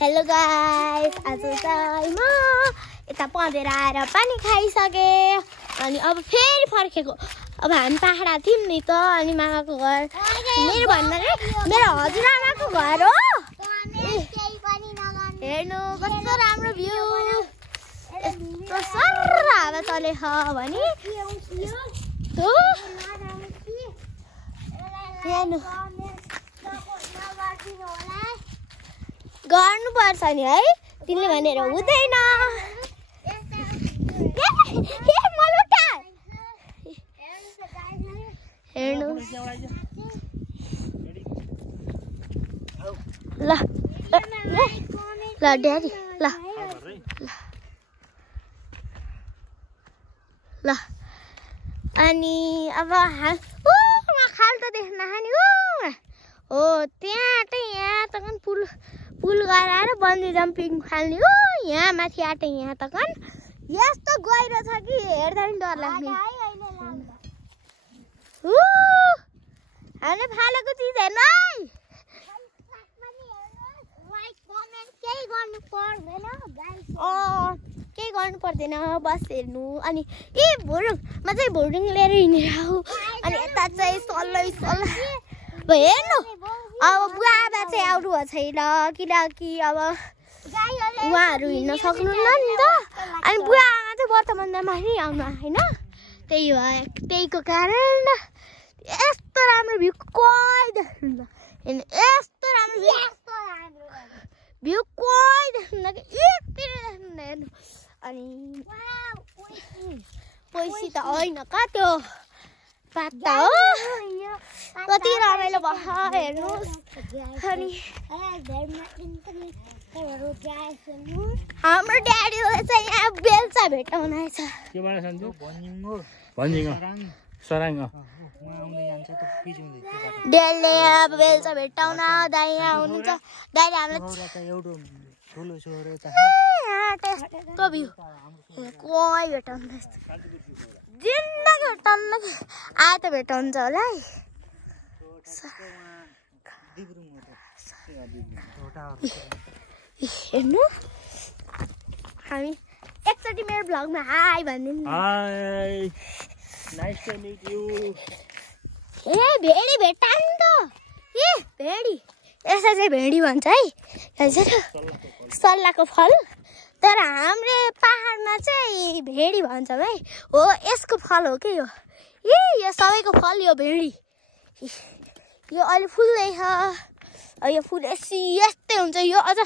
Hello guys, आज चाहिँ म यता पढेर आएर पानी खाइसके अनि अब फेरि फर्केको। अब हामी पाहाडा थियौँ नि त अनि मामाको घर मेरो भन्दा मेरो हजुरआमाको घर हो। हेर्नु कस्तो राम्रो भ्यू, यस्तो सर्र हावा चलेछ भने हेर्नु गर्नुपर्छ नि है, तिमीले भनेर हुँदैन। हेर्नु ल ल ड्याडी ल ल अनि अब खाल त देख्न नि हो त्यहाँ यहाँ त पुल गराएर बन्जी जम्पिङ खाल्ने हो। यहाँ माथि आँटे यहाँ त यस्तो गहिरो छ कि हेर्दा पनि डर लाग्ने। हामीले फालेको चिज हेर्नु है, केही गर्नु पर्दैन, बस हेर्नु। अनि भुरुङ म चाहिँ भुरुङ लिएर हिँडिरहेको अनि यता चाहिँ सल्लै हेर्नु। अब बुवा आमा चाहिँ आउनु भएको छैन किनकि अब उहाँहरू हिँड्न सक्नुहुन्न नि त। अनि बुवा आमा चाहिँ वर्तमानमा नि आउनु होइन, त्यहीको कारण यस्तो राम्रो भ्यू कोही देख्नुहुन्न। यस्तो राम्रो भ्यू कोही देख्नुहुन्न कि यति देख्नुहुन्न। हेर्नु अनि पैसा त होइन का त्यो पाता हो, कति रमाइलो भयो हेर्नुहोस्। अनि हाम्रो ड्याडीले चाहिँ यहाँ बेलचा भेटाउन आएछ। ड्याडीले अब बेलचा भेटाउन दाइ यहाँ हुनुहुन्छ। दाइले हामीलाई भ्यू कोही भेटाउनु जिन्दगी भेटाउनु आए त भेटाउँछ होला है। हेर्नु हामी एकचोटि मेरो भ्लगमा हाई भनिदिनु। ए भेडी भेट्टा नि त, भेडी यसलाई चाहिँ भेडी भन्छ है, सल्लाहको फल। तर हाम्रो पाहाडमा चाहिँ भेडी भन्छ भाइ। हो यसको फल हो कि यो सबैको फल यो भेडी। यो अहिले फुल्दैछ, यो फुलेपछि यस्तै हुन्छ। यो अझ